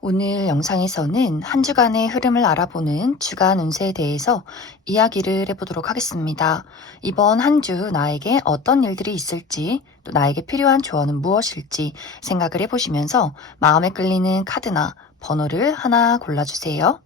오늘 영상에서는 한 주간의 흐름을 알아보는 주간 운세에 대해서 이야기를 해보도록 하겠습니다. 이번 한 주 나에게 어떤 일들이 있을지, 또 나에게 필요한 조언은 무엇일지 생각을 해보시면서 마음에 끌리는 카드나 번호를 하나 골라주세요.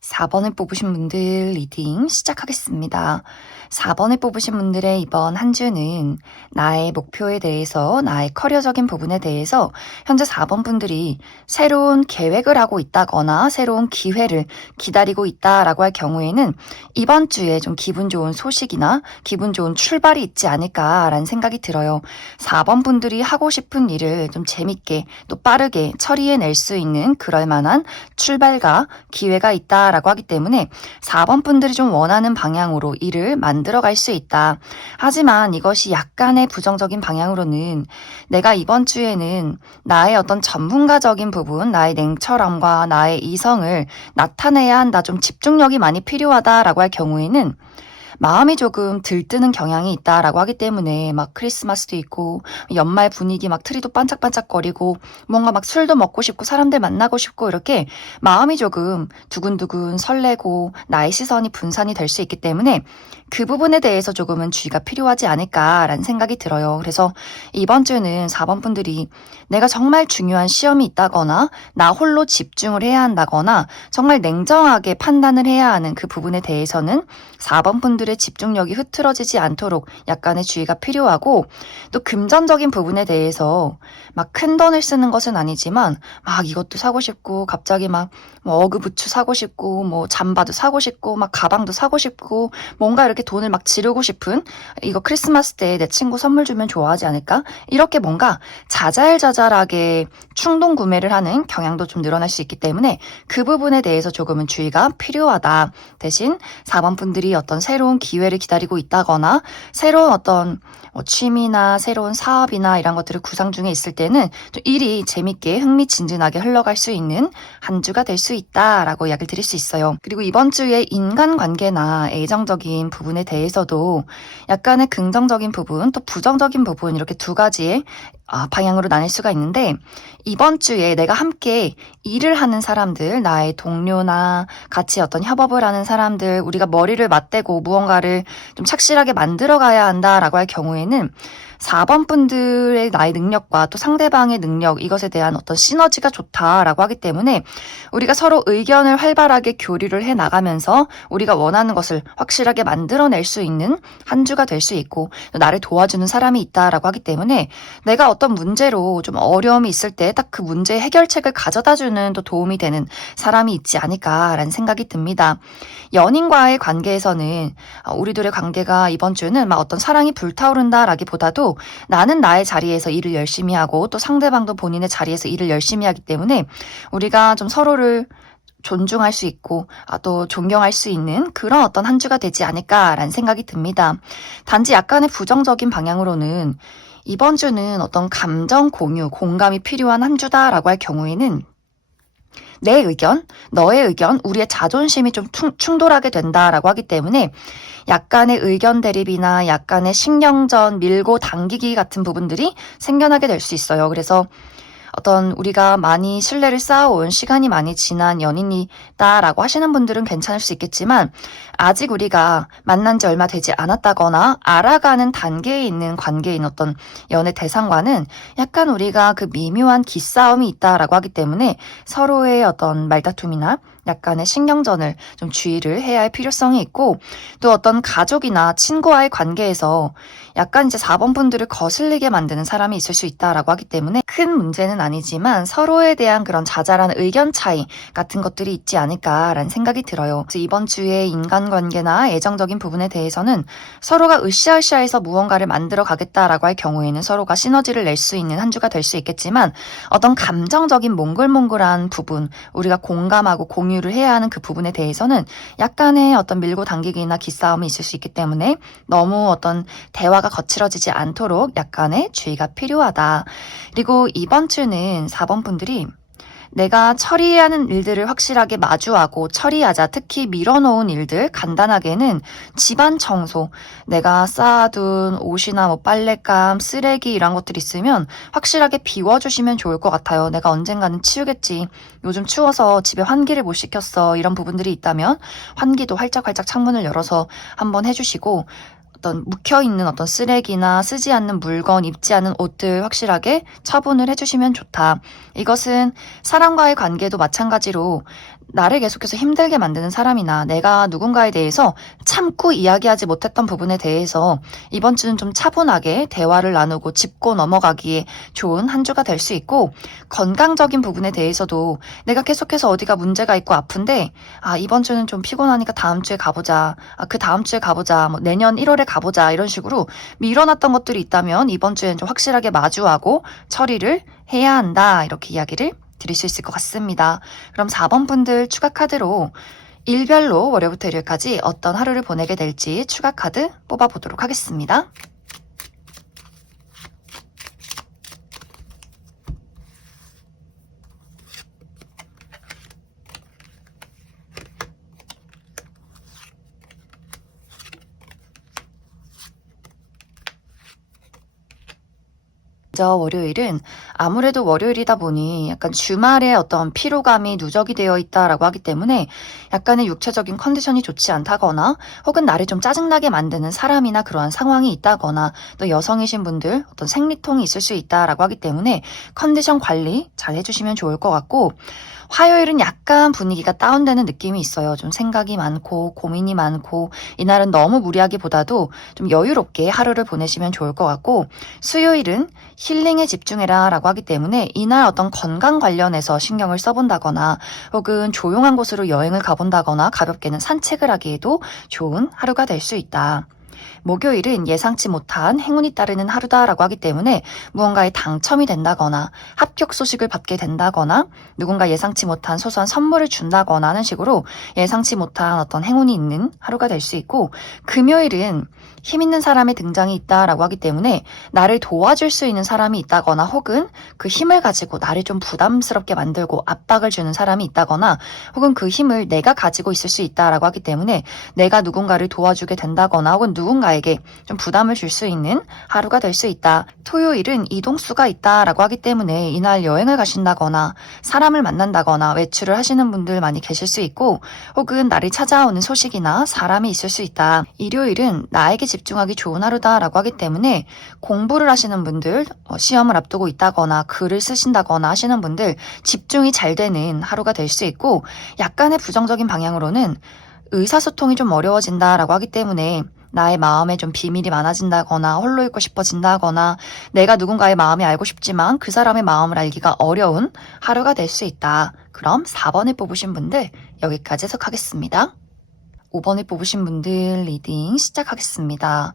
4번을 뽑으신 분들 리딩 시작하겠습니다. 4번을 뽑으신 분들의 이번 한 주는 나의 목표에 대해서, 나의 커리어적인 부분에 대해서 현재 4번 분들이 새로운 계획을 하고 있다거나 새로운 기회를 기다리고 있다라고 할 경우에는 이번 주에 좀 기분 좋은 소식이나 기분 좋은 출발이 있지 않을까라는 생각이 들어요. 4번 분들이 하고 싶은 일을 좀 재밌게 또 빠르게 처리해낼 수 있는 그럴 만한 출발과 기회가 있다라고 하기 때문에 4번 분들이 좀 원하는 방향으로 일을 만들어 갈 수 있다. 하지만 이것이 약간의 부정적인 방향으로는 내가 이번 주에는 나의 어떤 전문가적인 부분, 나의 냉철함과 나의 이성을 나타내야 한다. 좀 집중력이 많이 필요하다라고 할 경우에는 마음이 조금 들뜨는 경향이 있다라고 하기 때문에 막 크리스마스도 있고 연말 분위기 막 트리도 반짝반짝거리고 뭔가 막 술도 먹고 싶고 사람들 만나고 싶고 이렇게 마음이 조금 두근두근 설레고 나의 시선이 분산이 될 수 있기 때문에 그 부분에 대해서 조금은 주의가 필요하지 않을까라는 생각이 들어요. 그래서 이번 주는 4번 분들이 내가 정말 중요한 시험이 있다거나 나 홀로 집중을 해야 한다거나 정말 냉정하게 판단을 해야 하는 그 부분에 대해서는 4번 분들의 집중력이 흐트러지지 않도록 약간의 주의가 필요하고 또 금전적인 부분에 대해서 막 큰 돈을 쓰는 것은 아니지만 막 이것도 사고 싶고 갑자기 막 뭐 어그부츠 사고 싶고 뭐 잠바도 사고 싶고 막 가방도 사고 싶고 뭔가 이렇게 돈을 막 지르고 싶은 이거 크리스마스 때 내 친구 선물 주면 좋아하지 않을까? 이렇게 뭔가 자잘자잘하게 충동 구매를 하는 경향도 좀 늘어날 수 있기 때문에 그 부분에 대해서 조금은 주의가 필요하다. 대신 4번 분들이 어떤 새로운 기회를 기다리고 있다거나 새로운 어떤 취미나 새로운 사업이나 이런 것들을 구상 중에 있을 때는 좀 일이 재밌게 흥미진진하게 흘러갈 수 있는 한 주가 될 수 있다라고 이야기를 드릴 수 있어요. 그리고 이번 주에 인간관계나 애정적인 부분에 대해서도 약간의 긍정적인 부분 또 부정적인 부분 이렇게 두 가지의 방향으로 나뉠 수가 있는데 이번 주에 내가 함께 일을 하는 사람들, 나의 동료나 같이 어떤 협업을 하는 사람들, 우리가 머리를 맞대고 무언가를 좀 착실하게 만들어 가야 한다라고 할 경우에는 4번 분들의 나의 능력과 또 상대방의 능력, 이것에 대한 어떤 시너지가 좋다라고 하기 때문에 우리가 서로 의견을 활발하게 교류를 해 나가면서 우리가 원하는 것을 확실하게 만들어낼 수 있는 한 주가 될 수 있고 또 나를 도와주는 사람이 있다라고 하기 때문에 내가 어떤 문제로 좀 어려움이 있을 때 딱 그 문제 해결책을 가져다주는 또 도움이 되는 사람이 있지 않을까라는 생각이 듭니다. 연인과의 관계에서는 우리 둘의 관계가 이번 주는 막 어떤 사랑이 불타오른다라기보다도 식으로 나는 나의 자리에서 일을 열심히 하고 또 상대방도 본인의 자리에서 일을 열심히 하기 때문에 우리가 좀 서로를 존중할 수 있고 또 존경할 수 있는 그런 어떤 한 주가 되지 않을까라는 생각이 듭니다. 단지 약간의 부정적인 방향으로는 이번 주는 어떤 감정 공유, 공감이 필요한 한 주다라고 할 경우에는 내 의견, 너의 의견, 우리의 자존심이 좀 충돌하게 된다라고 하기 때문에 약간의 의견 대립이나 약간의 신경전, 밀고 당기기 같은 부분들이 생겨나게 될 수 있어요. 그래서 어떤 우리가 많이 신뢰를 쌓아온 시간이 많이 지난 연인이다라고 하시는 분들은 괜찮을 수 있겠지만 아직 우리가 만난 지 얼마 되지 않았다거나 알아가는 단계에 있는 관계인 어떤 연애 대상과는 약간 우리가 그 미묘한 기싸움이 있다라고 하기 때문에 서로의 어떤 말다툼이나 약간의 신경전을 좀 주의를 해야 할 필요성이 있고 또 어떤 가족이나 친구와의 관계에서 약간 이제 4번 분들을 거슬리게 만드는 사람이 있을 수 있다라고 하기 때문에 큰 문제는 아니지만 서로에 대한 그런 자잘한 의견 차이 같은 것들이 있지 않을까라는 생각이 들어요. 그래서 이번 주에 인간관계나 애정적인 부분에 대해서는 서로가 으쌰으쌰해서 무언가를 만들어 가겠다라고 할 경우에는 서로가 시너지를 낼 수 있는 한 주가 될 수 있겠지만 어떤 감정적인 몽글몽글한 부분, 우리가 공감하고 공유를 해야 하는 그 부분에 대해서는 약간의 어떤 밀고 당기기나 기싸움이 있을 수 있기 때문에 너무 어떤 대화가 거칠어지지 않도록 약간의 주의가 필요하다. 그리고 이번 주는 4번 분들이 내가 처리해야 하는 일들을 확실하게 마주하고 처리하자. 특히 밀어놓은 일들, 간단하게는 집안 청소, 내가 쌓아둔 옷이나 뭐 빨랫감, 쓰레기 이런 것들 있으면 확실하게 비워주시면 좋을 것 같아요. 내가 언젠가는 치우겠지. 요즘 추워서 집에 환기를 못 시켰어. 이런 부분들이 있다면 환기도 활짝활짝 창문을 열어서 한번 해주시고 어떤 묵혀있는 어떤 쓰레기나 쓰지 않는 물건, 입지 않은 옷들 확실하게 처분을 해주시면 좋다. 이것은 사람과의 관계도 마찬가지로 나를 계속해서 힘들게 만드는 사람이나 내가 누군가에 대해서 참고 이야기하지 못했던 부분에 대해서 이번 주는 좀 차분하게 대화를 나누고 짚고 넘어가기에 좋은 한 주가 될 수 있고 건강적인 부분에 대해서도 내가 계속해서 어디가 문제가 있고 아픈데 이번 주는 좀 피곤하니까 다음 주에 가보자. 그 다음 주에 가보자. 뭐 내년 1월에 가보자. 이런 식으로 밀어놨던 것들이 있다면 이번 주에는 좀 확실하게 마주하고 처리를 해야 한다. 이렇게 이야기를 드릴 수 있을 것 같습니다. 그럼 4번 분들 추가 카드로 일별로 월요일부터 일요일까지 어떤 하루를 보내게 될지 추가 카드 뽑아보도록 하겠습니다. 먼저 월요일은 아무래도 월요일이다 보니 약간 주말에 어떤 피로감이 누적이 되어 있다라고 하기 때문에 약간의 육체적인 컨디션이 좋지 않다거나 혹은 나를 좀 짜증나게 만드는 사람이나 그러한 상황이 있다거나 또 여성이신 분들 어떤 생리통이 있을 수 있다라고 하기 때문에 컨디션 관리 잘 해주시면 좋을 것 같고 화요일은 약간 분위기가 다운되는 느낌이 있어요. 좀 생각이 많고 고민이 많고 이날은 너무 무리하기보다도 좀 여유롭게 하루를 보내시면 좋을 것 같고 수요일은 힐링에 집중해라 라고 하기 때문에 이날 어떤 건강 관련해서 신경을 써본다거나 혹은 조용한 곳으로 여행을 가본다거나 가볍게는 산책을 하기에도 좋은 하루가 될 수 있다. 목요일은 예상치 못한 행운이 따르는 하루다라고 하기 때문에 무언가에 당첨이 된다거나 합격 소식을 받게 된다거나 누군가 예상치 못한 소소한 선물을 준다거나 하는 식으로 예상치 못한 어떤 행운이 있는 하루가 될 수 있고 금요일은 힘 있는 사람의 등장이 있다라고 하기 때문에 나를 도와줄 수 있는 사람이 있다거나 혹은 그 힘을 가지고 나를 좀 부담스럽게 만들고 압박을 주는 사람이 있다거나 혹은 그 힘을 내가 가지고 있을 수 있다라고 하기 때문에 내가 누군가를 도와주게 된다거나 혹은 누군가에게 좀 부담을 줄 수 있는 하루가 될 수 있다. 토요일은 이동수가 있다라고 하기 때문에 이날 여행을 가신다거나 사람을 만난다거나 외출을 하시는 분들 많이 계실 수 있고 혹은 나를 찾아오는 소식이나 사람이 있을 수 있다. 일요일은 나에게 집중하기 좋은 하루다라고 하기 때문에 공부를 하시는 분들, 시험을 앞두고 있다거나 글을 쓰신다거나 하시는 분들 집중이 잘 되는 하루가 될 수 있고 약간의 부정적인 방향으로는 의사소통이 좀 어려워진다라고 하기 때문에 나의 마음에 좀 비밀이 많아진다거나 홀로 있고 싶어진다거나 내가 누군가의 마음이 알고 싶지만 그 사람의 마음을 알기가 어려운 하루가 될 수 있다. 그럼 4번을 뽑으신 분들 여기까지 해석하겠습니다. 5번을 뽑으신 분들 리딩 시작하겠습니다.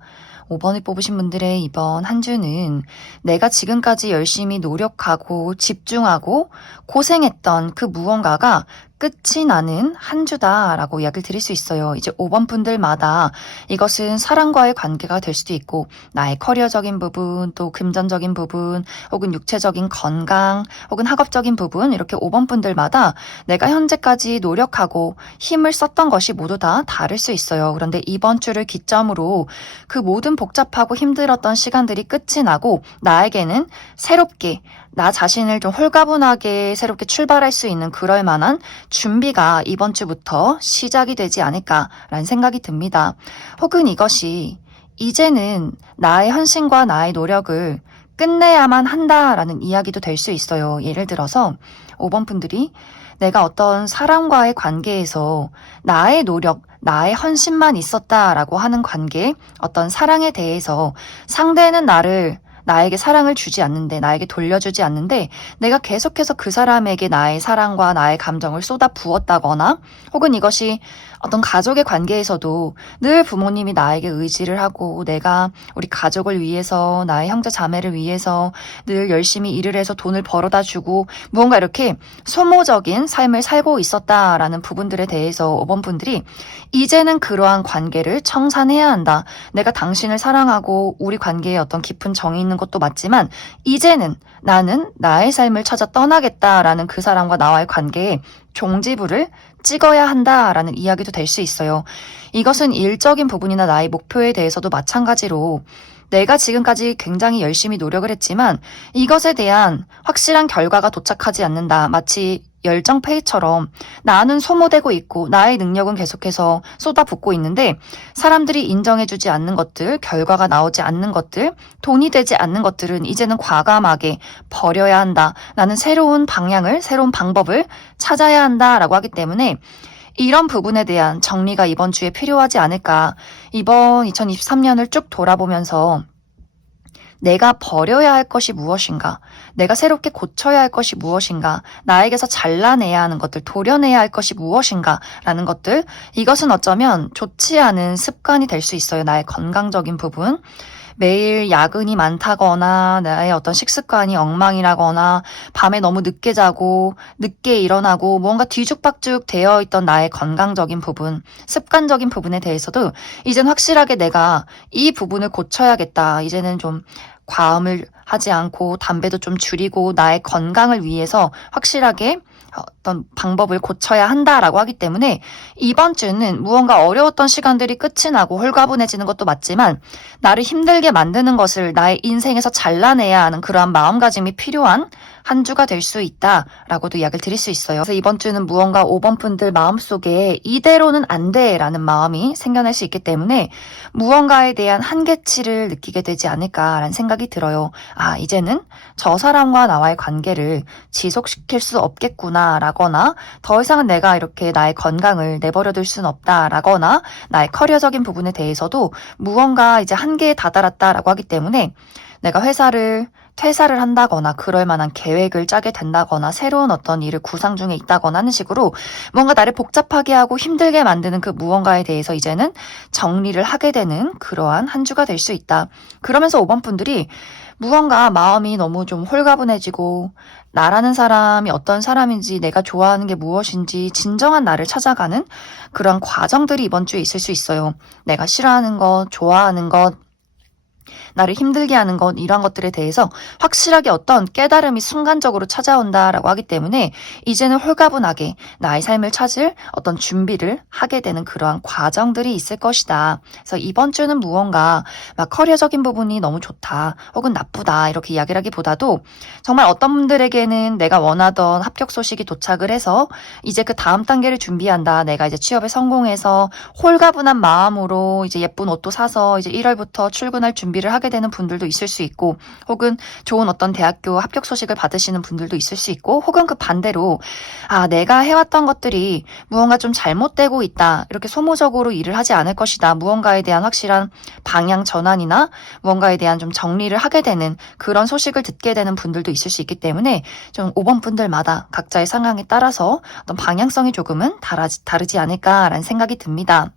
5번을 뽑으신 분들의 이번 한 주는 내가 지금까지 열심히 노력하고 집중하고 고생했던 그 무언가가 끝이 나는 한 주다라고 이야기를 드릴 수 있어요. 이제 5번 분들마다 이것은 사랑과의 관계가 될 수도 있고 나의 커리어적인 부분, 또 금전적인 부분, 혹은 육체적인 건강, 혹은 학업적인 부분 이렇게 5번 분들마다 내가 현재까지 노력하고 힘을 썼던 것이 모두 다 다를 수 있어요. 그런데 이번 주를 기점으로 그 모든 복잡하고 힘들었던 시간들이 끝이 나고 나에게는 새롭게 나 자신을 좀 홀가분하게 새롭게 출발할 수 있는 그럴 만한 준비가 이번 주부터 시작이 되지 않을까라는 생각이 듭니다. 혹은 이것이 이제는 나의 헌신과 나의 노력을 끝내야만 한다라는 이야기도 될 수 있어요. 예를 들어서 5번 분들이 내가 어떤 사람과의 관계에서 나의 노력, 나의 헌신만 있었다라고 하는 관계, 어떤 사랑에 대해서 상대는 나에게 사랑을 주지 않는데, 나에게 돌려주지 않는데, 내가 계속해서 그 사람에게 나의 사랑과 나의 감정을 쏟아 부었다거나, 혹은 이것이 어떤 가족의 관계에서도 늘 부모님이 나에게 의지를 하고, 내가 우리 가족을 위해서, 나의 형제 자매를 위해서 늘 열심히 일을 해서 돈을 벌어다 주고, 무언가 이렇게 소모적인 삶을 살고 있었다라는 부분들에 대해서 5번 분들이 이제는 그러한 관계를 청산해야 한다. 내가 당신을 사랑하고 우리 관계에 어떤 깊은 정이 있는 것도 맞지만 이제는 나는 나의 삶을 찾아 떠나겠다라는 그 사람과 나와의 관계에 종지부를 찍어야 한다라는 이야기도 될 수 있어요. 이것은 일적인 부분이나 나의 목표에 대해서도 마찬가지로 내가 지금까지 굉장히 열심히 노력을 했지만 이것에 대한 확실한 결과가 도착하지 않는다. 마치 열정페이처럼 나는 소모되고 있고 나의 능력은 계속해서 쏟아붓고 있는데 사람들이 인정해주지 않는 것들, 결과가 나오지 않는 것들, 돈이 되지 않는 것들은 이제는 과감하게 버려야 한다. 나는 새로운 방향을, 새로운 방법을 찾아야 한다라고 하기 때문에 이런 부분에 대한 정리가 이번 주에 필요하지 않을까. 이번 2023년을 쭉 돌아보면서 내가 버려야 할 것이 무엇인가? 내가 새롭게 고쳐야 할 것이 무엇인가? 나에게서 잘라내야 하는 것들, 도려내야 할 것이 무엇인가? 라는 것들, 이것은 어쩌면 좋지 않은 습관이 될 수 있어요. 나의 건강적인 부분. 매일 야근이 많다거나 나의 어떤 식습관이 엉망이라거나 밤에 너무 늦게 자고 늦게 일어나고 뭔가 뒤죽박죽 되어 있던 나의 건강적인 부분, 습관적인 부분에 대해서도 이젠 확실하게 내가 이 부분을 고쳐야겠다. 이제는 좀 과음을 하지 않고 담배도 좀 줄이고 나의 건강을 위해서 확실하게 어떤 방법을 고쳐야 한다라고 하기 때문에 이번 주는 무언가 어려웠던 시간들이 끝이 나고 홀가분해지는 것도 맞지만 나를 힘들게 만드는 것을 나의 인생에서 잘라내야 하는 그러한 마음가짐이 필요한 한 주가 될 수 있다라고도 이야기를 드릴 수 있어요. 그래서 이번 주는 무언가 5번 분들 마음속에 이대로는 안 돼라는 마음이 생겨날 수 있기 때문에 무언가에 대한 한계치를 느끼게 되지 않을까라는 생각이 들어요. 아, 이제는 저 사람과 나와의 관계를 지속시킬 수 없겠구나 라거나 더 이상은 내가 이렇게 나의 건강을 내버려둘 수는 없다 라거나 나의 커리어적인 부분에 대해서도 무언가 이제 한계에 다다랐다라고 하기 때문에 내가 퇴사를 한다거나 그럴 만한 계획을 짜게 된다거나 새로운 어떤 일을 구상 중에 있다거나 하는 식으로 뭔가 나를 복잡하게 하고 힘들게 만드는 그 무언가에 대해서 이제는 정리를 하게 되는 그러한 한 주가 될 수 있다. 그러면서 5번 분들이 무언가 마음이 너무 좀 홀가분해지고 나라는 사람이 어떤 사람인지 내가 좋아하는 게 무엇인지 진정한 나를 찾아가는 그런 과정들이 이번 주에 있을 수 있어요. 내가 싫어하는 것, 좋아하는 것, 나를 힘들게 하는 것 이런 것들에 대해서 확실하게 어떤 깨달음이 순간적으로 찾아온다라고 하기 때문에 이제는 홀가분하게 나의 삶을 찾을 어떤 준비를 하게 되는 그러한 과정들이 있을 것이다. 그래서 이번 주는 무언가 막 커리어적인 부분이 너무 좋다 혹은 나쁘다 이렇게 이야기를 하기보다도 정말 어떤 분들에게는 내가 원하던 합격 소식이 도착을 해서 이제 그 다음 단계를 준비한다. 내가 이제 취업에 성공해서 홀가분한 마음으로 이제 예쁜 옷도 사서 이제 1월부터 출근할 준비를 하게 되는 분들도 있을 수 있고 혹은 좋은 어떤 대학교 합격 소식을 받으시는 분들도 있을 수 있고 혹은 그 반대로 아 내가 해왔던 것들이 무언가 좀 잘못되고 있다 이렇게 소모적으로 일을 하지 않을 것이다 무언가에 대한 확실한 방향 전환이나 무언가에 대한 좀 정리를 하게 되는 그런 소식을 듣게 되는 분들도 있을 수 있기 때문에 좀 5번 분들마다 각자의 상황에 따라서 어떤 방향성이 조금은 다르지 않을까라는 생각이 듭니다.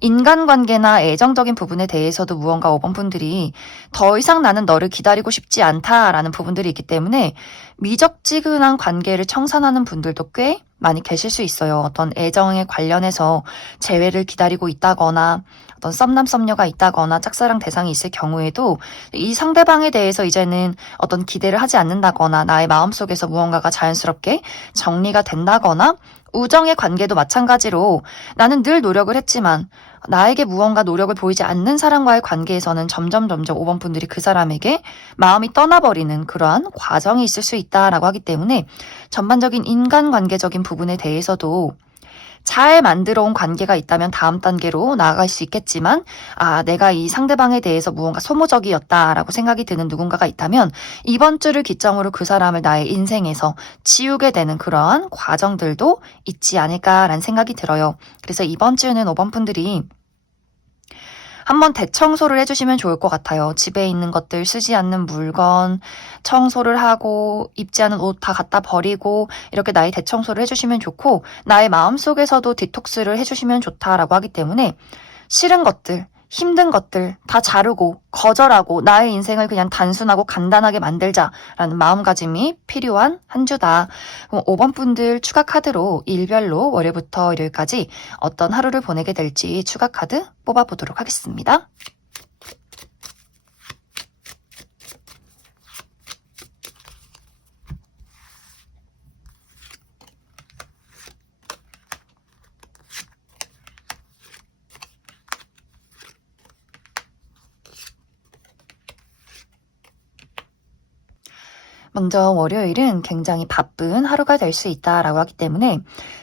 인간관계나 애정적인 부분에 대해서도 무언가 5번 분들이 더 이상 나는 너를 기다리고 싶지 않다라는 부분들이 있기 때문에 미적지근한 관계를 청산하는 분들도 꽤 많이 계실 수 있어요. 어떤 애정에 관련해서 재회를 기다리고 있다거나 어떤 썸남 썸녀가 있다거나 짝사랑 대상이 있을 경우에도 이 상대방에 대해서 이제는 어떤 기대를 하지 않는다거나 나의 마음속에서 무언가가 자연스럽게 정리가 된다거나 우정의 관계도 마찬가지로 나는 늘 노력을 했지만 나에게 무언가 노력을 보이지 않는 사람과의 관계에서는 점점 5번 분들이 그 사람에게 마음이 떠나버리는 그러한 과정이 있을 수 있다라고 하기 때문에 전반적인 인간관계적인 부분에 대해서도 잘 만들어 온 관계가 있다면 다음 단계로 나아갈 수 있겠지만 내가 이 상대방에 대해서 무언가 소모적이었다라고 생각이 드는 누군가가 있다면 이번 주를 기점으로 그 사람을 나의 인생에서 지우게 되는 그러한 과정들도 있지 않을까라는 생각이 들어요. 그래서 이번 주는 5번 분들이 한번 대청소를 해주시면 좋을 것 같아요. 집에 있는 것들, 쓰지 않는 물건, 청소를 하고 입지 않은 옷 다 갖다 버리고 이렇게 나의 대청소를 해주시면 좋고 나의 마음속에서도 디톡스를 해주시면 좋다라고 하기 때문에 싫은 것들, 힘든 것들 다 자르고 거절하고 나의 인생을 그냥 단순하고 간단하게 만들자라는 마음가짐이 필요한 한 주다. 5번 분들 추가 카드로 일별로 월요일부터 일요일까지 어떤 하루를 보내게 될지 추가 카드 뽑아보도록 하겠습니다. 먼저 월요일은 굉장히 바쁜 하루가 될 수 있다라고 하기 때문에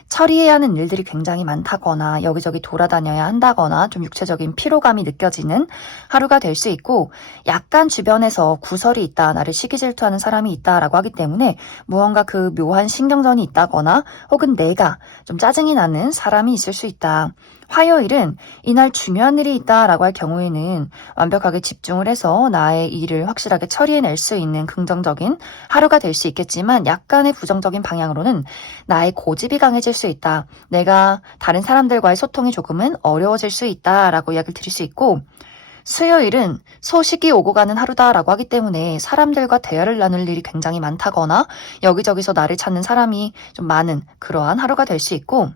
처리해야 하는 일들이 굉장히 많다거나 여기저기 돌아다녀야 한다거나 좀 육체적인 피로감이 느껴지는 하루가 될 수 있고 약간 주변에서 구설이 있다, 나를 시기 질투하는 사람이 있다라고 하기 때문에 무언가 그 묘한 신경전이 있다거나 혹은 내가 좀 짜증이 나는 사람이 있을 수 있다. 화요일은 이날 중요한 일이 있다라고 할 경우에는 완벽하게 집중을 해서 나의 일을 확실하게 처리해낼 수 있는 긍정적인 하루가 될 수 있겠지만 약간의 부정적인 방향으로는 나의 고집이 강해질 수 있다. 내가 다른 사람들과의 소통이 조금은 어려워질 수 있다라고 이야기를 드릴 수 있고 수요일은 소식이 오고 가는 하루다라고 하기 때문에 사람들과 대화를 나눌 일이 굉장히 많다거나 여기저기서 나를 찾는 사람이 좀 많은 그러한 하루가 될 수 있고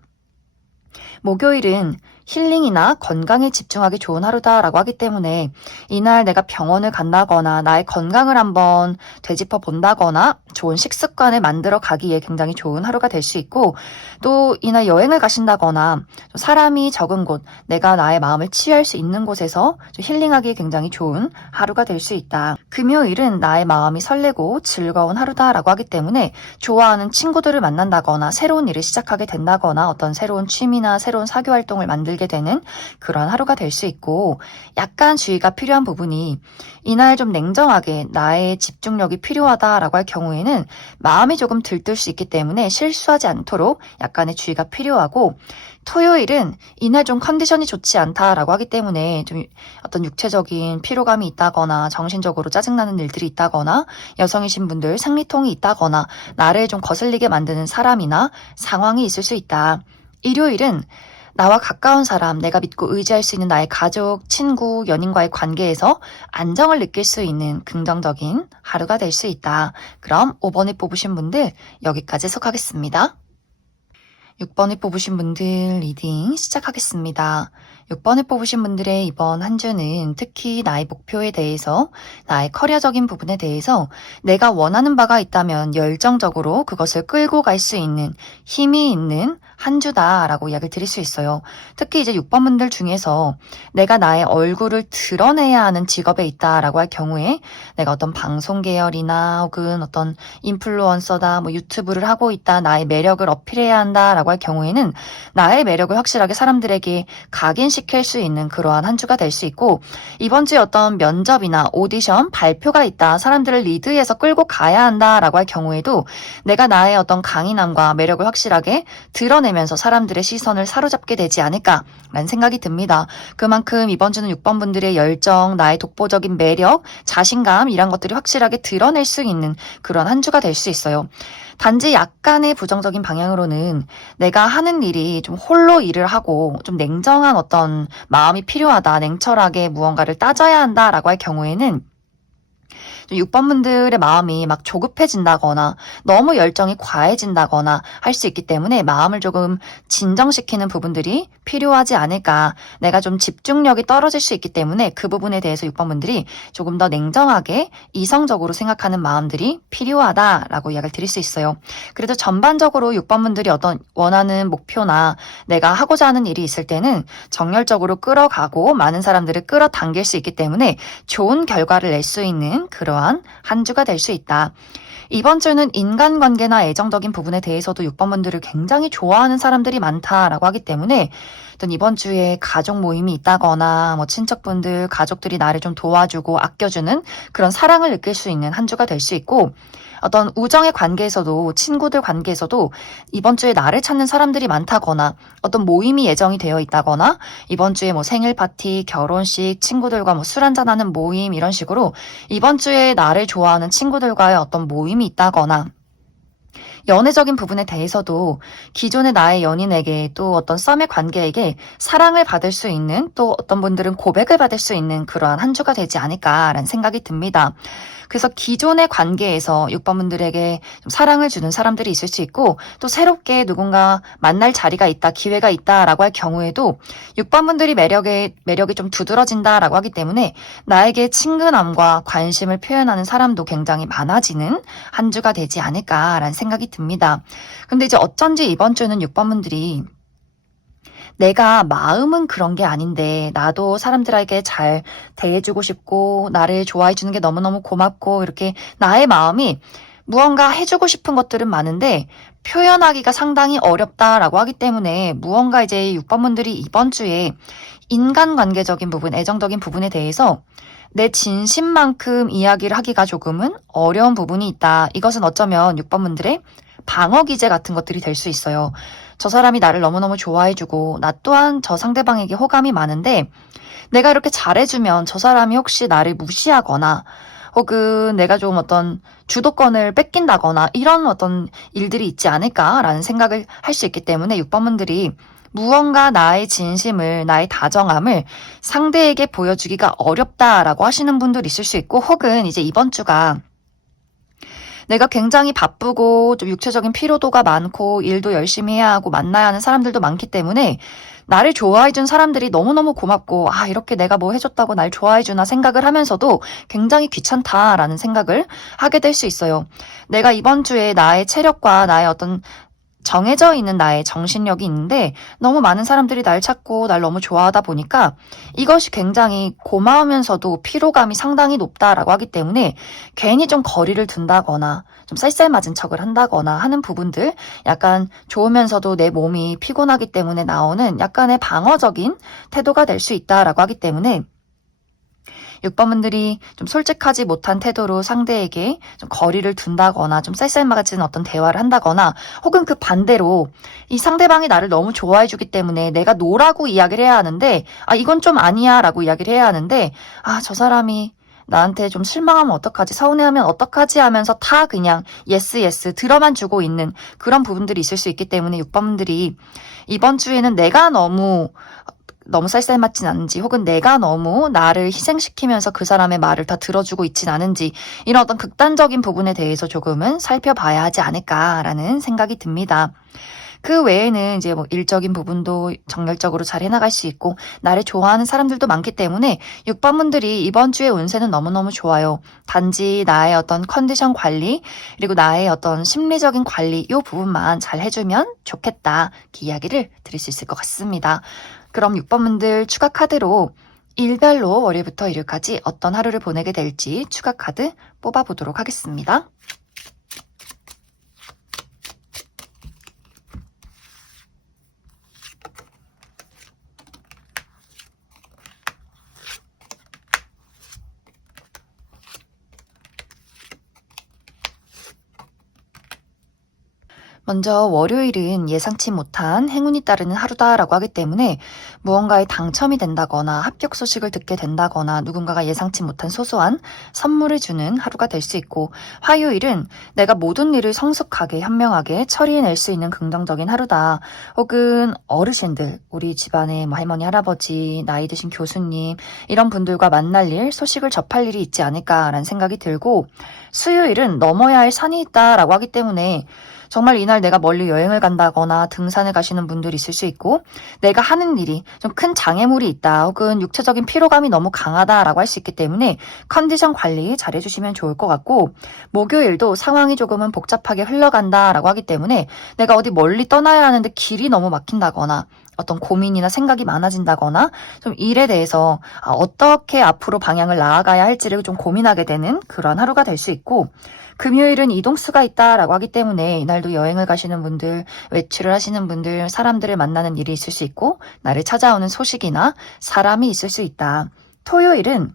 목요일은 힐링이나 건강에 집중하기 좋은 하루다라고 하기 때문에 이날 내가 병원을 간다거나 나의 건강을 한번 되짚어 본다거나 좋은 식습관을 만들어 가기에 굉장히 좋은 하루가 될 수 있고 또 이날 여행을 가신다거나 사람이 적은 곳, 내가 나의 마음을 치유할 수 있는 곳에서 좀 힐링하기에 굉장히 좋은 하루가 될 수 있다. 금요일은 나의 마음이 설레고 즐거운 하루다라고 하기 때문에 좋아하는 친구들을 만난다거나 새로운 일을 시작하게 된다거나 어떤 새로운 취미나 새로운 사교 활동을 만들게 되는 그런 하루가 될 수 있고 약간 주의가 필요한 부분이 이날 좀 냉정하게 나의 집중력이 필요하다라고 할 경우에는 마음이 조금 들뜰 수 있기 때문에 실수하지 않도록 약간의 주의가 필요하고 토요일은 이날 좀 컨디션이 좋지 않다라고 하기 때문에 좀 어떤 육체적인 피로감이 있다거나 정신적으로 짜증나는 일들이 있다거나 여성이신 분들 생리통이 있다거나 나를 좀 거슬리게 만드는 사람이나 상황이 있을 수 있다. 일요일은 나와 가까운 사람, 내가 믿고 의지할 수 있는 나의 가족, 친구, 연인과의 관계에서 안정을 느낄 수 있는 긍정적인 하루가 될 수 있다. 그럼 5번을 뽑으신 분들 여기까지 해석하겠습니다. 6번을 뽑으신 분들 리딩 시작하겠습니다. 6번을 뽑으신 분들의 이번 한 주는 특히 나의 목표에 대해서, 나의 커리어적인 부분에 대해서 내가 원하는 바가 있다면 열정적으로 그것을 끌고 갈 수 있는 힘이 있는 한 주다라고 이야기를 드릴 수 있어요. 특히 이제 6번 분들 중에서 내가 나의 얼굴을 드러내야 하는 직업에 있다라고 할 경우에 내가 어떤 방송 계열이나 혹은 어떤 인플루언서다, 유튜브를 하고 있다, 나의 매력을 어필해야 한다라고 할 경우에는 나의 매력을 확실하게 사람들에게 각인시킬 수 있는 그러한 한 주가 될 수 있고 이번 주에 어떤 면접이나 오디션, 발표가 있다, 사람들을 리드해서 끌고 가야 한다라고 할 경우에도 내가 나의 어떤 강인함과 매력을 확실하게 드러내면서 사람들의 시선을 사로잡게 되지 않을까라는 생각이 듭니다. 그만큼 이번 주는 6번 분들의 열정, 나의 독보적인 매력, 자신감 이런 것들이 확실하게 드러낼 수 있는 그런 한 주가 될 수 있어요. 단지 약간의 부정적인 방향으로는 내가 하는 일이 좀 홀로 일을 하고 좀 냉정한 어떤 마음이 필요하다, 냉철하게 무언가를 따져야 한다라고 할 경우에는 6번 분들의 마음이 막 조급해진다거나 너무 열정이 과해진다거나 할 수 있기 때문에 마음을 조금 진정시키는 부분들이 필요하지 않을까. 내가 좀 집중력이 떨어질 수 있기 때문에 그 부분에 대해서 6번 분들이 조금 더 냉정하게 이성적으로 생각하는 마음들이 필요하다라고 이야기를 드릴 수 있어요. 그래도 전반적으로 6번 분들이 어떤 원하는 목표나 내가 하고자 하는 일이 있을 때는 정열적으로 끌어가고 많은 사람들을 끌어당길 수 있기 때문에 좋은 결과를 낼 수 있는 그러한 한 주가 될 수 있다. 이번 주는 인간관계나 애정적인 부분에 대해서도 6번 분들을 굉장히 좋아하는 사람들이 많다라고 하기 때문에 어떤 이번 주에 가족 모임이 있다거나 뭐 친척분들, 가족들이 나를 좀 도와주고 아껴주는 그런 사랑을 느낄 수 있는 한 주가 될 수 있고 어떤 우정의 관계에서도 친구들 관계에서도 이번 주에 나를 찾는 사람들이 많다거나 어떤 모임이 예정이 되어 있다거나 이번 주에 뭐 생일 파티, 결혼식, 친구들과 뭐 술 한잔하는 모임 이런 식으로 이번 주에 나를 좋아하는 친구들과의 어떤 모임이 있다거나 연애적인 부분에 대해서도 기존의 나의 연인에게 또 어떤 썸의 관계에게 사랑을 받을 수 있는 또 어떤 분들은 고백을 받을 수 있는 그러한 한 주가 되지 않을까라는 생각이 듭니다. 그래서 기존의 관계에서 6번 분들에게 좀 사랑을 주는 사람들이 있을 수 있고 또 새롭게 누군가 만날 자리가 있다, 기회가 있다라고 할 경우에도 6번 분들이 매력이 좀 두드러진다라고 하기 때문에 나에게 친근함과 관심을 표현하는 사람도 굉장히 많아지는 한 주가 되지 않을까라는 생각이 듭니다. 근데 이제 어쩐지 이번 주는 6번 분들이 내가 마음은 그런 게 아닌데 나도 사람들에게 잘 대해주고 싶고 나를 좋아해 주는 게 너무너무 고맙고 이렇게 나의 마음이 무언가 해주고 싶은 것들은 많은데 표현하기가 상당히 어렵다라고 하기 때문에 무언가 이제 6번 분들이 이번 주에 인간관계적인 부분, 애정적인 부분에 대해서 내 진심만큼 이야기를 하기가 조금은 어려운 부분이 있다. 이것은 어쩌면 6번 분들의 방어 기제 같은 것들이 될 수 있어요. 저 사람이 나를 너무너무 좋아해주고 나 또한 저 상대방에게 호감이 많은데 내가 이렇게 잘해주면 저 사람이 혹시 나를 무시하거나 혹은 내가 좀 어떤 주도권을 뺏긴다거나 이런 어떤 일들이 있지 않을까라는 생각을 할 수 있기 때문에 6번 분들이 무언가 나의 진심을, 나의 다정함을 상대에게 보여주기가 어렵다라고 하시는 분들 있을 수 있고 혹은 이제 이번 주가 내가 굉장히 바쁘고 좀 육체적인 피로도가 많고 일도 열심히 해야 하고 만나야 하는 사람들도 많기 때문에 나를 좋아해준 사람들이 너무너무 고맙고 이렇게 내가 뭐 해줬다고 날 좋아해주나 생각을 하면서도 굉장히 귀찮다라는 생각을 하게 될 수 있어요. 내가 이번 주에 나의 체력과 나의 어떤 정해져 있는 나의 정신력이 있는데 너무 많은 사람들이 날 찾고 날 너무 좋아하다 보니까 이것이 굉장히 고마우면서도 피로감이 상당히 높다라고 하기 때문에 괜히 좀 거리를 둔다거나 좀 쌀쌀맞은 척을 한다거나 하는 부분들 약간 좋으면서도 내 몸이 피곤하기 때문에 나오는 약간의 방어적인 태도가 될 수 있다라고 하기 때문에 6번 분들이 좀 솔직하지 못한 태도로 상대에게 좀 거리를 둔다거나 좀 쌀쌀맞은 어떤 대화를 한다거나 혹은 그 반대로 이 상대방이 나를 너무 좋아해 주기 때문에 내가 노라고 이야기를 해야 하는데 이건 좀 아니야 라고 이야기를 해야 하는데 저 사람이 나한테 좀 실망하면 어떡하지? 서운해하면 어떡하지? 하면서 다 그냥 예스 들어만 주고 있는 그런 부분들이 있을 수 있기 때문에 6번 분들이 이번 주에는 내가 너무 쌀쌀맞진 않은지 혹은 내가 너무 나를 희생시키면서 그 사람의 말을 다 들어주고 있진 않은지 이런 어떤 극단적인 부분에 대해서 조금은 살펴봐야 하지 않을까라는 생각이 듭니다. 그 외에는 이제 뭐 일적인 부분도 정열적으로 잘 해나갈 수 있고 나를 좋아하는 사람들도 많기 때문에 6번 분들이 이번 주의 운세는 너무너무 좋아요. 단지 나의 어떤 컨디션 관리 그리고 나의 어떤 심리적인 관리 이 부분만 잘 해주면 좋겠다 이야기를 드릴 수 있을 것 같습니다. 그럼 6번 분들 추가 카드로 일별로 월요일부터 일요일까지 어떤 하루를 보내게 될지 추가 카드 뽑아보도록 하겠습니다. 먼저 월요일은 예상치 못한 행운이 따르는 하루다라고 하기 때문에 무언가에 당첨이 된다거나 합격 소식을 듣게 된다거나 누군가가 예상치 못한 소소한 선물을 주는 하루가 될 수 있고, 화요일은 내가 모든 일을 성숙하게 현명하게 처리해낼 수 있는 긍정적인 하루다. 혹은 어르신들, 우리 집안의 뭐 할머니, 할아버지, 나이 드신 교수님 이런 분들과 만날 일, 소식을 접할 일이 있지 않을까라는 생각이 들고, 수요일은 넘어야 할 산이 있다라고 하기 때문에 정말 이날 내가 멀리 여행을 간다거나 등산을 가시는 분들이 있을 수 있고, 내가 하는 일이 좀 큰 장애물이 있다 혹은 육체적인 피로감이 너무 강하다라고 할 수 있기 때문에 컨디션 관리 잘 해주시면 좋을 것 같고, 목요일도 상황이 조금은 복잡하게 흘러간다라고 하기 때문에 내가 어디 멀리 떠나야 하는데 길이 너무 막힌다거나 어떤 고민이나 생각이 많아진다거나 좀 일에 대해서 어떻게 앞으로 방향을 나아가야 할지를 좀 고민하게 되는 그런 하루가 될 수 있고, 금요일은 이동수가 있다라고 하기 때문에 이날도 여행을 가시는 분들, 외출을 하시는 분들, 사람들을 만나는 일이 있을 수 있고 나를 찾아오는 소식이나 사람이 있을 수 있다. 토요일은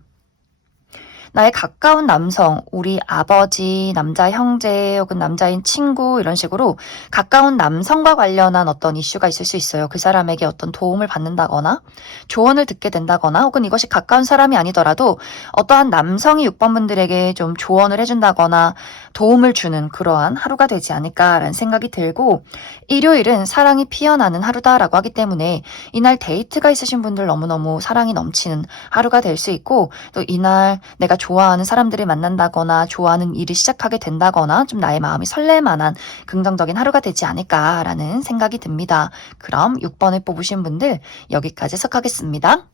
나의 가까운 남성, 우리 아버지, 남자 형제 혹은 남자인 친구 이런 식으로 가까운 남성과 관련한 어떤 이슈가 있을 수 있어요. 그 사람에게 어떤 도움을 받는다거나 조언을 듣게 된다거나 혹은 이것이 가까운 사람이 아니더라도 어떠한 남성이 6번 분들에게 좀 조언을 해준다거나 도움을 주는 그러한 하루가 되지 않을까라는 생각이 들고, 일요일은 사랑이 피어나는 하루다라고 하기 때문에 이날 데이트가 있으신 분들 너무너무 사랑이 넘치는 하루가 될 수 있고, 또 이날 내가 좋아하는 사람들을 만난다거나 좋아하는 일을 시작하게 된다거나 좀 나의 마음이 설렐 만한 긍정적인 하루가 되지 않을까라는 생각이 듭니다. 그럼 6번을 뽑으신 분들 여기까지 해석하겠습니다.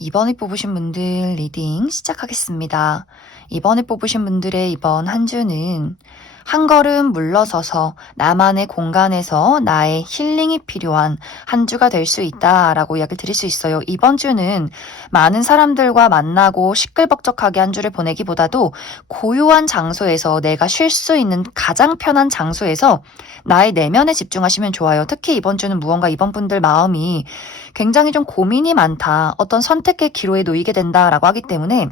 2번을 뽑으신 분들 리딩 시작하겠습니다. 2번을 뽑으신 분들의 이번 한 주는 한 걸음 물러서서 나만의 공간에서 나의 힐링이 필요한 한 주가 될 수 있다라고 이야기를 드릴 수 있어요. 이번 주는 많은 사람들과 만나고 시끌벅적하게 한 주를 보내기보다도 고요한 장소에서 내가 쉴 수 있는 가장 편한 장소에서 나의 내면에 집중하시면 좋아요. 특히 이번 주는 무언가 이번 분들 마음이 굉장히 좀 고민이 많다, 어떤 선택의 기로에 놓이게 된다라고 하기 때문에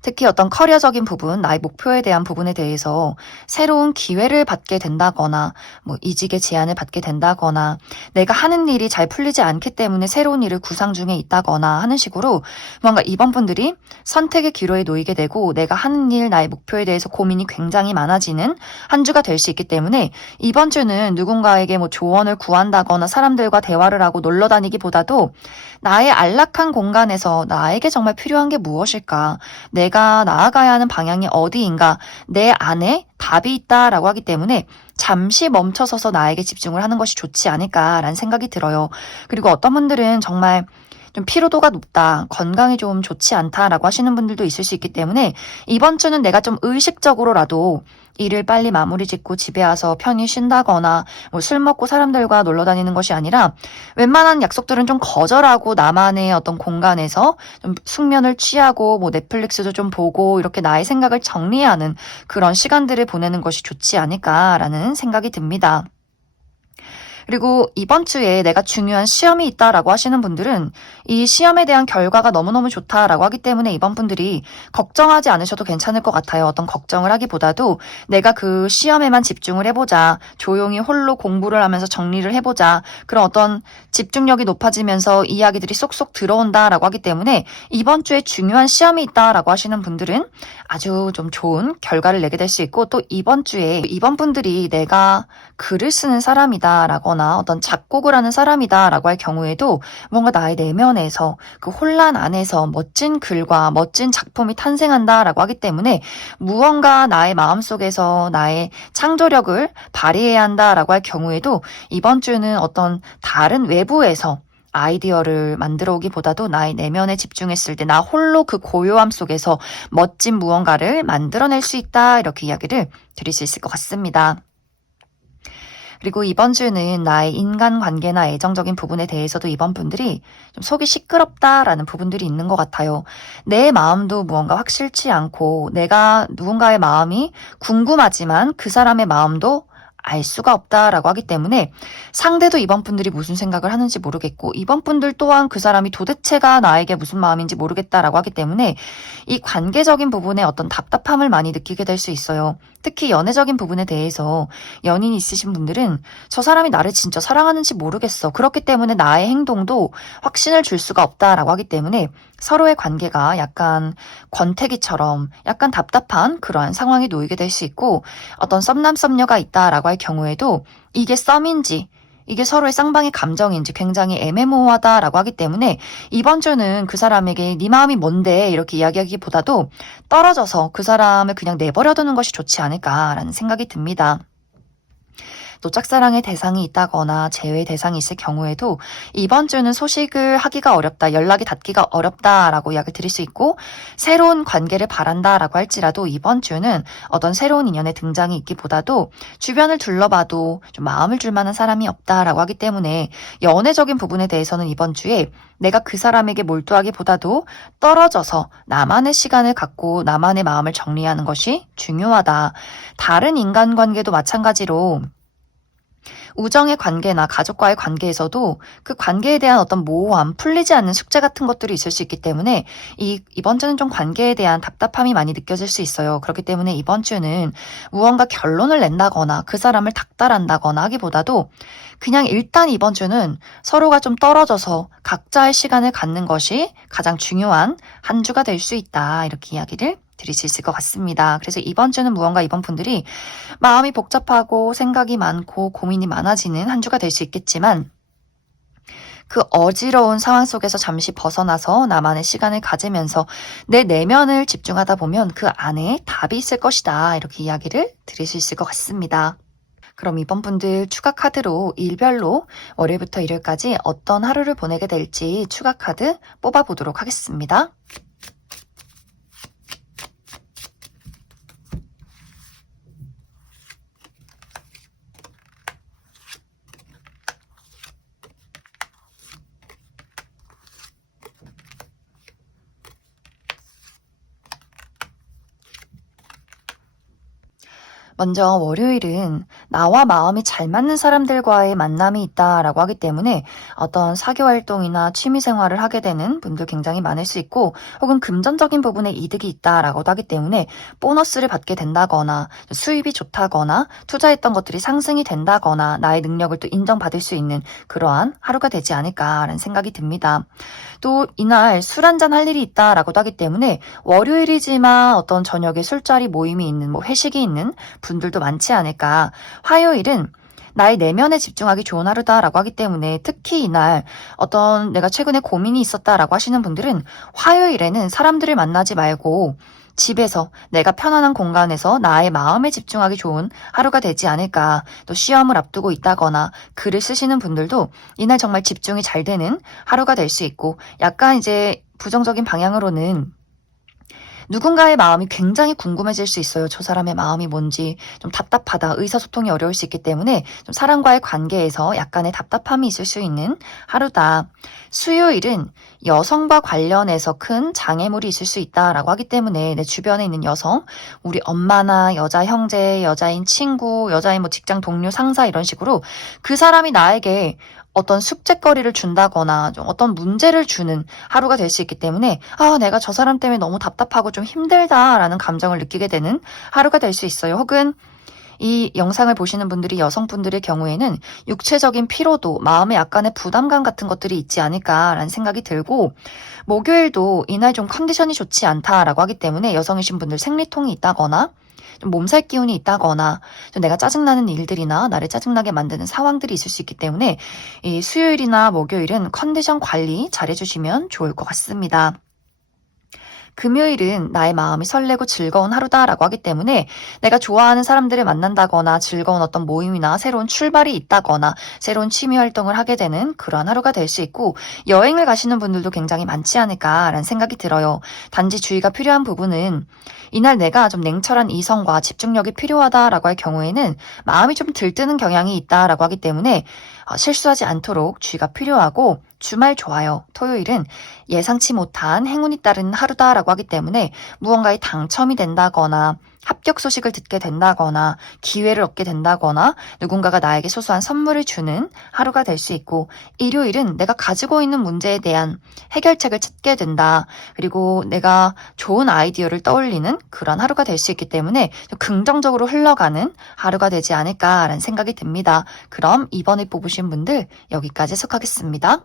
특히 어떤 커리어적인 부분, 나의 목표에 대한 부분에 대해서 새로운 기회를 받게 된다거나 뭐 이직의 제안을 받게 된다거나 내가 하는 일이 잘 풀리지 않기 때문에 새로운 일을 구상 중에 있다거나 하는 식으로 뭔가 이번 분들이 선택의 기로에 놓이게 되고 내가 하는 일, 나의 목표에 대해서 고민이 굉장히 많아지는 한 주가 될 수 있기 때문에 이번 주는 누군가에게 뭐 조언을 구한다거나 사람들과 대화를 하고 놀러 다니기보다도 나의 안락한 공간에서 나에게 정말 필요한 게 무엇일까, 내가 나아가야 하는 방향이 어디인가, 내 안에 답이 있다라고 하기 때문에 잠시 멈춰서서 나에게 집중을 하는 것이 좋지 않을까라는 생각이 들어요. 그리고 어떤 분들은 정말 좀 피로도가 높다, 건강이 좀 좋지 않다라고 하시는 분들도 있을 수 있기 때문에 이번 주는 내가 좀 의식적으로라도 일을 빨리 마무리 짓고 집에 와서 편히 쉰다거나 뭐 술 먹고 사람들과 놀러 다니는 것이 아니라 웬만한 약속들은 좀 거절하고 나만의 어떤 공간에서 좀 숙면을 취하고 뭐 넷플릭스도 좀 보고 이렇게 나의 생각을 정리하는 그런 시간들을 보내는 것이 좋지 않을까라는 생각이 듭니다. 그리고 이번 주에 내가 중요한 시험이 있다라고 하시는 분들은 이 시험에 대한 결과가 너무너무 좋다라고 하기 때문에 이번 분들이 걱정하지 않으셔도 괜찮을 것 같아요. 어떤 걱정을 하기보다도 내가 그 시험에만 집중을 해보자, 조용히 홀로 공부를 하면서 정리를 해보자, 그런 어떤 집중력이 높아지면서 이야기들이 쏙쏙 들어온다라고 하기 때문에 이번 주에 중요한 시험이 있다라고 하시는 분들은 아주 좀 좋은 결과를 내게 될 수 있고, 또 이번 주에 이번 분들이 내가 글을 쓰는 사람이다라거나 어떤 작곡을 하는 사람이다라고 할 경우에도 뭔가 나의 내면에서 그 혼란 안에서 멋진 글과 멋진 작품이 탄생한다라고 하기 때문에 무언가 나의 마음속에서 나의 창조력을 발휘해야 한다라고 할 경우에도 이번 주는 어떤 다른 외부에서 아이디어를 만들어 오기보다도 나의 내면에 집중했을 때 나 홀로 그 고요함 속에서 멋진 무언가를 만들어낼 수 있다, 이렇게 이야기를 드릴 수 있을 것 같습니다. 그리고 이번 주는 나의 인간관계나 애정적인 부분에 대해서도 이번 분들이 좀 속이 시끄럽다라는 부분들이 있는 것 같아요. 내 마음도 무언가 확실치 않고 내가 누군가의 마음이 궁금하지만 그 사람의 마음도 알 수가 없다라고 하기 때문에 상대도 이번 분들이 무슨 생각을 하는지 모르겠고 이번 분들 또한 그 사람이 도대체가 나에게 무슨 마음인지 모르겠다라고 하기 때문에 이 관계적인 부분에 어떤 답답함을 많이 느끼게 될 수 있어요. 특히 연애적인 부분에 대해서 연인이 있으신 분들은 저 사람이 나를 진짜 사랑하는지 모르겠어. 그렇기 때문에 나의 행동도 확신을 줄 수가 없다라고 하기 때문에 서로의 관계가 약간 권태기처럼 약간 답답한 그러한 상황에 놓이게 될 수 있고 어떤 썸남 썸녀가 있다라고 할 경우에도 이게 썸인지 이게 서로의 쌍방의 감정인지 굉장히 애매모호하다라고 하기 때문에 이번 주는 그 사람에게 네 마음이 뭔데 이렇게 이야기하기보다도 떨어져서 그 사람을 그냥 내버려두는 것이 좋지 않을까라는 생각이 듭니다. 또 짝사랑의 대상이 있다거나 제외 대상이 있을 경우에도 이번 주는 소식을 하기가 어렵다, 연락이 닿기가 어렵다라고 이야기를 드릴 수 있고 새로운 관계를 바란다라고 할지라도 이번 주는 어떤 새로운 인연의 등장이 있기보다도 주변을 둘러봐도 좀 마음을 줄 만한 사람이 없다라고 하기 때문에 연애적인 부분에 대해서는 이번 주에 내가 그 사람에게 몰두하기보다도 떨어져서 나만의 시간을 갖고 나만의 마음을 정리하는 것이 중요하다. 다른 인간관계도 마찬가지로 우정의 관계나 가족과의 관계에서도 그 관계에 대한 어떤 모호함, 풀리지 않는 숙제 같은 것들이 있을 수 있기 때문에 이번 주는 좀 관계에 대한 답답함이 많이 느껴질 수 있어요. 그렇기 때문에 이번 주는 무언가 결론을 낸다거나 그 사람을 닥달한다거나 하기보다도 그냥 일단 이번 주는 서로가 좀 떨어져서 각자의 시간을 갖는 것이 가장 중요한 한 주가 될 수 있다. 이렇게 이야기를 드릴 수 있을 것 같습니다. 그래서 이번 주는 무언가 이번 분들이 마음이 복잡하고 생각이 많고 고민이 많아지는 한 주가 될 수 있겠지만 그 어지러운 상황 속에서 잠시 벗어나서 나만의 시간을 가지면서 내 내면을 집중하다 보면 그 안에 답이 있을 것이다. 이렇게 이야기를 드릴 수 있을 것 같습니다. 그럼 이번 분들 추가 카드로 일별로 월요일부터 일요일까지 어떤 하루를 보내게 될지 추가 카드 뽑아보도록 하겠습니다. 먼저 월요일은 나와 마음이 잘 맞는 사람들과의 만남이 있다라고 하기 때문에 어떤 사교 활동이나 취미 생활을 하게 되는 분들 굉장히 많을 수 있고 혹은 금전적인 부분에 이득이 있다라고도 하기 때문에 보너스를 받게 된다거나 수입이 좋다거나 투자했던 것들이 상승이 된다거나 나의 능력을 또 인정받을 수 있는 그러한 하루가 되지 않을까라는 생각이 듭니다. 또 이날 술 한잔 할 일이 있다라고도 하기 때문에 월요일이지만 어떤 저녁에 술자리 모임이 있는 뭐 회식이 있는 분들도 많지 않을까. 화요일은 나의 내면에 집중하기 좋은 하루다라고 하기 때문에 특히 이날 어떤 내가 최근에 고민이 있었다라고 하시는 분들은 화요일에는 사람들을 만나지 말고 집에서 내가 편안한 공간에서 나의 마음에 집중하기 좋은 하루가 되지 않을까. 또 시험을 앞두고 있다거나 글을 쓰시는 분들도 이날 정말 집중이 잘 되는 하루가 될 수 있고 약간 이제 부정적인 방향으로는 누군가의 마음이 굉장히 궁금해질 수 있어요. 저 사람의 마음이 뭔지 좀 답답하다. 의사소통이 어려울 수 있기 때문에 좀 사람과의 관계에서 약간의 답답함이 있을 수 있는 하루다. 수요일은 여성과 관련해서 큰 장애물이 있을 수 있다라고 하기 때문에 내 주변에 있는 여성, 우리 엄마나 여자 형제, 여자인 친구, 여자인 뭐 직장 동료, 상사 이런 식으로 그 사람이 나에게 어떤 숙제거리를 준다거나 좀 어떤 문제를 주는 하루가 될 수 있기 때문에 내가 저 사람 때문에 너무 답답하고 좀 힘들다라는 감정을 느끼게 되는 하루가 될 수 있어요. 혹은 이 영상을 보시는 분들이 여성분들의 경우에는 육체적인 피로도, 마음의 약간의 부담감 같은 것들이 있지 않을까라는 생각이 들고 목요일도 이날 좀 컨디션이 좋지 않다라고 하기 때문에 여성이신 분들 생리통이 있다거나 좀 몸살 기운이 있다거나 좀 내가 짜증나는 일들이나 나를 짜증나게 만드는 상황들이 있을 수 있기 때문에 이 수요일이나 목요일은 컨디션 관리 잘 해주시면 좋을 것 같습니다. 금요일은 나의 마음이 설레고 즐거운 하루다라고 하기 때문에 내가 좋아하는 사람들을 만난다거나 즐거운 어떤 모임이나 새로운 출발이 있다거나 새로운 취미 활동을 하게 되는 그러한 하루가 될 수 있고 여행을 가시는 분들도 굉장히 많지 않을까라는 생각이 들어요. 단지 주의가 필요한 부분은 이날 내가 좀 냉철한 이성과 집중력이 필요하다라고 할 경우에는 마음이 좀 들뜨는 경향이 있다라고 하기 때문에 실수하지 않도록 주의가 필요하고 주말 좋아요. 토요일은 예상치 못한 행운이 따르는 하루다라고 하기 때문에 무언가에 당첨이 된다거나 합격 소식을 듣게 된다거나 기회를 얻게 된다거나 누군가가 나에게 소소한 선물을 주는 하루가 될 수 있고, 일요일은 내가 가지고 있는 문제에 대한 해결책을 찾게 된다. 그리고 내가 좋은 아이디어를 떠올리는 그런 하루가 될 수 있기 때문에 좀 긍정적으로 흘러가는 하루가 되지 않을까라는 생각이 듭니다. 그럼 이번에 뽑으신 분들 여기까지 해석하겠습니다.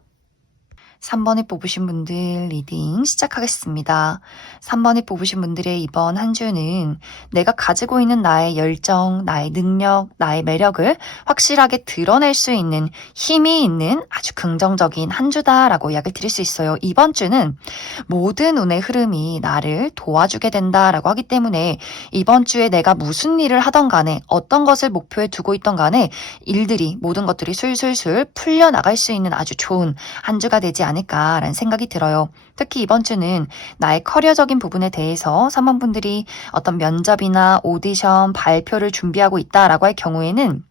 3번에 뽑으신 분들 리딩 시작하겠습니다. 3번에 뽑으신 분들의 이번 한 주는 내가 가지고 있는 나의 열정, 나의 능력, 나의 매력을 확실하게 드러낼 수 있는 힘이 있는 아주 긍정적인 한 주다라고 이야기를 드릴 수 있어요. 이번 주는 모든 운의 흐름이 나를 도와주게 된다라고 하기 때문에 이번 주에 내가 무슨 일을 하던 간에 어떤 것을 목표에 두고 있던 간에 일들이 모든 것들이 술술술 풀려나갈 수 있는 아주 좋은 한 주가 되지 않을까라는 생각이 들어요. 특히 이번 주는 나의 커리어적인 부분에 대해서 3번 분들이 어떤 면접이나 오디션, 발표를 준비하고 있다라고 할 경우에는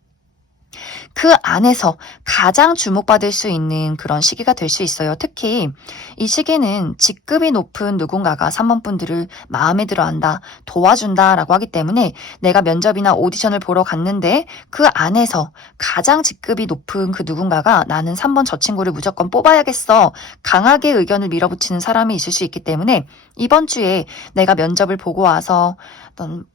그 안에서 가장 주목받을 수 있는 그런 시기가 될 수 있어요. 특히 이 시기는 직급이 높은 누군가가 3번 분들을 마음에 들어한다, 도와준다라고 하기 때문에 내가 면접이나 오디션을 보러 갔는데 그 안에서 가장 직급이 높은 그 누군가가 나는 3번 저 친구를 무조건 뽑아야겠어. 강하게 의견을 밀어붙이는 사람이 있을 수 있기 때문에 이번 주에 내가 면접을 보고 와서 어떤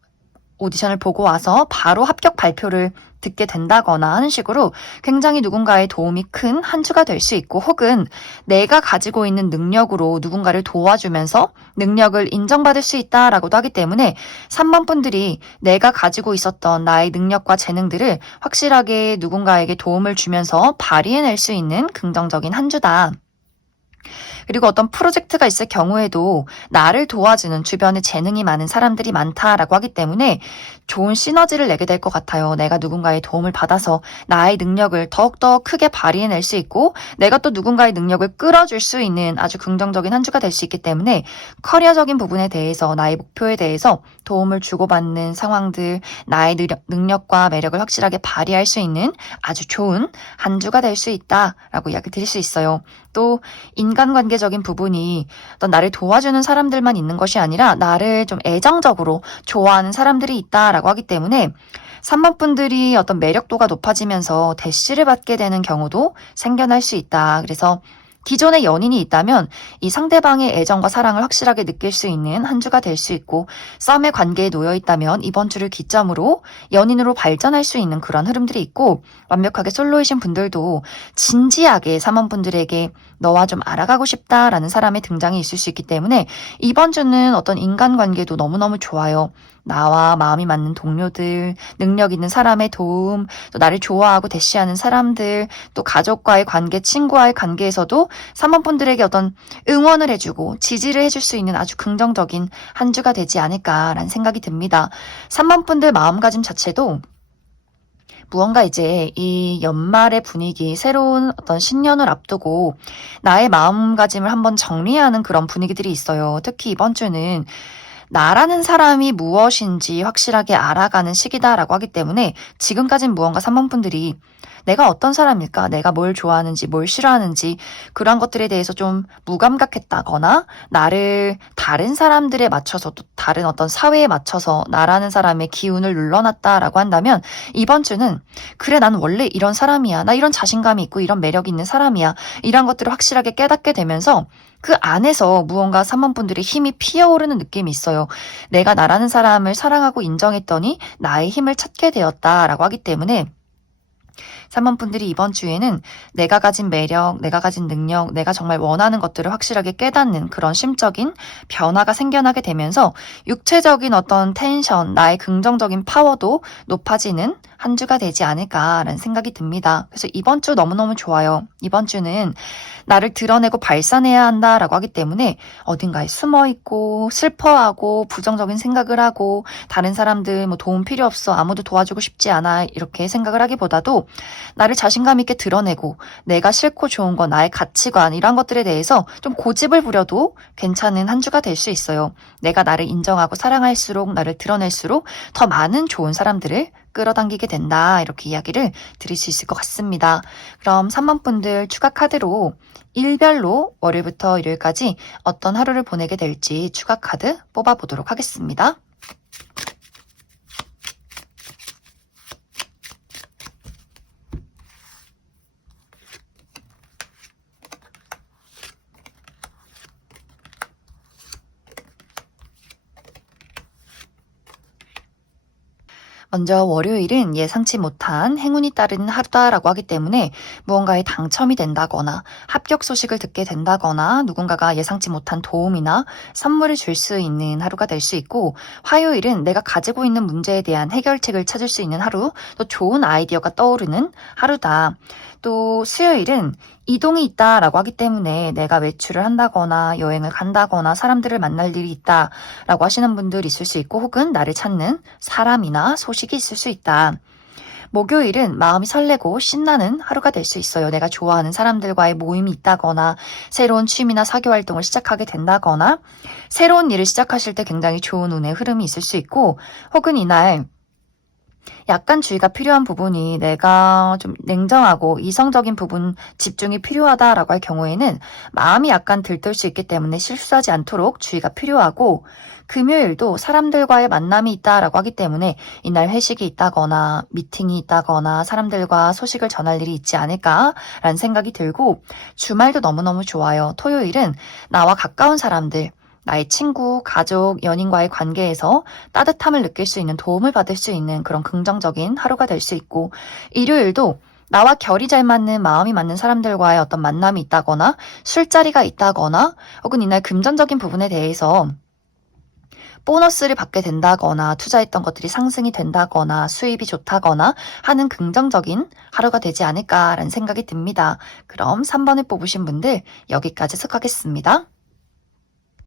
오디션을 보고 와서 바로 합격 발표를 듣게 된다거나 하는 식으로 굉장히 누군가의 도움이 큰 한 주가 될 수 있고, 혹은 내가 가지고 있는 능력으로 누군가를 도와주면서 능력을 인정받을 수 있다라고도 하기 때문에 3번 분들이 내가 가지고 있었던 나의 능력과 재능들을 확실하게 누군가에게 도움을 주면서 발휘해낼 수 있는 긍정적인 한 주다. 그리고 어떤 프로젝트가 있을 경우에도 나를 도와주는 주변에 재능이 많은 사람들이 많다라고 하기 때문에 좋은 시너지를 내게 될 것 같아요. 내가 누군가의 도움을 받아서 나의 능력을 더욱더 크게 발휘해낼 수 있고, 내가 또 누군가의 능력을 끌어줄 수 있는 아주 긍정적인 한 주가 될 수 있기 때문에 커리어적인 부분에 대해서, 나의 목표에 대해서 도움을 주고받는 상황들, 나의 능력과 매력을 확실하게 발휘할 수 있는 아주 좋은 한 주가 될 수 있다라고 이야기 드릴 수 있어요. 또 인간관계적인 부분이 어떤 나를 도와주는 사람들만 있는 것이 아니라 나를 좀 애정적으로 좋아하는 사람들이 있다라고 하기 때문에 3번 분들이 어떤 매력도가 높아지면서 대시를 받게 되는 경우도 생겨날 수 있다. 그래서 기존에 연인이 있다면 이 상대방의 애정과 사랑을 확실하게 느낄 수 있는 한 주가 될 수 있고, 썸의 관계에 놓여 있다면 이번 주를 기점으로 연인으로 발전할 수 있는 그런 흐름들이 있고, 완벽하게 솔로이신 분들도 진지하게 3번 분들에게 너와 좀 알아가고 싶다라는 사람의 등장이 있을 수 있기 때문에 이번 주는 어떤 인간관계도 너무너무 좋아요. 나와 마음이 맞는 동료들, 능력 있는 사람의 도움, 또 나를 좋아하고 대시하는 사람들, 또 가족과의 관계, 친구와의 관계에서도 3번 분들에게 어떤 응원을 해주고 지지를 해줄 수 있는 아주 긍정적인 한 주가 되지 않을까라는 생각이 듭니다. 3번 분들 마음가짐 자체도 무언가 이제 이 연말의 분위기, 새로운 어떤 신년을 앞두고 나의 마음가짐을 한번 정리하는 그런 분위기들이 있어요. 특히 이번 주는 나라는 사람이 무엇인지 확실하게 알아가는 시기다라고 하기 때문에 지금까진 무언가 3번 분들이 내가 어떤 사람일까, 내가 뭘 좋아하는지, 뭘 싫어하는지 그런 것들에 대해서 좀 무감각했다거나 나를 다른 사람들에 맞춰서, 또 다른 어떤 사회에 맞춰서 나라는 사람의 기운을 눌러놨다라고 한다면 이번 주는 그래, 난 원래 이런 사람이야, 나 이런 자신감이 있고 이런 매력이 있는 사람이야, 이런 것들을 확실하게 깨닫게 되면서 그 안에서 무언가 3번 분들의 힘이 피어오르는 느낌이 있어요. 내가 나라는 사람을 사랑하고 인정했더니 나의 힘을 찾게 되었다라고 하기 때문에 3번 분들이 이번 주에는 내가 가진 매력, 내가 가진 능력, 내가 정말 원하는 것들을 확실하게 깨닫는 그런 심적인 변화가 생겨나게 되면서 육체적인 어떤 텐션, 나의 긍정적인 파워도 높아지는 한 주가 되지 않을까라는 생각이 듭니다. 그래서 이번 주 너무너무 좋아요. 이번 주는 나를 드러내고 발산해야 한다라고 하기 때문에 어딘가에 숨어있고 슬퍼하고 부정적인 생각을 하고 다른 사람들 뭐 도움 필요 없어, 아무도 도와주고 싶지 않아, 이렇게 생각을 하기보다도 나를 자신감 있게 드러내고 내가 싫고 좋은 건 나의 가치관, 이런 것들에 대해서 좀 고집을 부려도 괜찮은 한 주가 될 수 있어요. 내가 나를 인정하고 사랑할수록, 나를 드러낼수록 더 많은 좋은 사람들을 끌어당기게 된다, 이렇게 이야기를 드릴 수 있을 것 같습니다. 그럼 3번 분들 추가 카드로 일별로 월요일부터 일요일까지 어떤 하루를 보내게 될지 추가 카드 뽑아보도록 하겠습니다. 먼저 월요일은 예상치 못한 행운이 따르는 하루다라고 하기 때문에 무언가에 당첨이 된다거나 합격 소식을 듣게 된다거나 누군가가 예상치 못한 도움이나 선물을 줄 수 있는 하루가 될 수 있고, 화요일은 내가 가지고 있는 문제에 대한 해결책을 찾을 수 있는 하루, 또 좋은 아이디어가 떠오르는 하루다. 또 수요일은 이동이 있다라고 하기 때문에 내가 외출을 한다거나 여행을 간다거나 사람들을 만날 일이 있다라고 하시는 분들 있을 수 있고, 혹은 나를 찾는 사람이나 소식이 있을 수 있다. 목요일은 마음이 설레고 신나는 하루가 될 수 있어요. 내가 좋아하는 사람들과의 모임이 있다거나 새로운 취미나 사교 활동을 시작하게 된다거나 새로운 일을 시작하실 때 굉장히 좋은 운의 흐름이 있을 수 있고, 혹은 이날 약간 주의가 필요한 부분이 내가 좀 냉정하고 이성적인 부분 집중이 필요하다라고 할 경우에는 마음이 약간 들뜰 수 있기 때문에 실수하지 않도록 주의가 필요하고, 금요일도 사람들과의 만남이 있다라고 하기 때문에 이날 회식이 있다거나 미팅이 있다거나 사람들과 소식을 전할 일이 있지 않을까라는 생각이 들고, 주말도 너무너무 좋아요. 토요일은 나와 가까운 사람들, 나의 친구, 가족, 연인과의 관계에서 따뜻함을 느낄 수 있는, 도움을 받을 수 있는 그런 긍정적인 하루가 될 수 있고, 일요일도 나와 결이 잘 맞는, 마음이 맞는 사람들과의 어떤 만남이 있다거나 술자리가 있다거나 혹은 이날 금전적인 부분에 대해서 보너스를 받게 된다거나 투자했던 것들이 상승이 된다거나 수입이 좋다거나 하는 긍정적인 하루가 되지 않을까라는 생각이 듭니다. 그럼 3번을 뽑으신 분들 여기까지 속하겠습니다.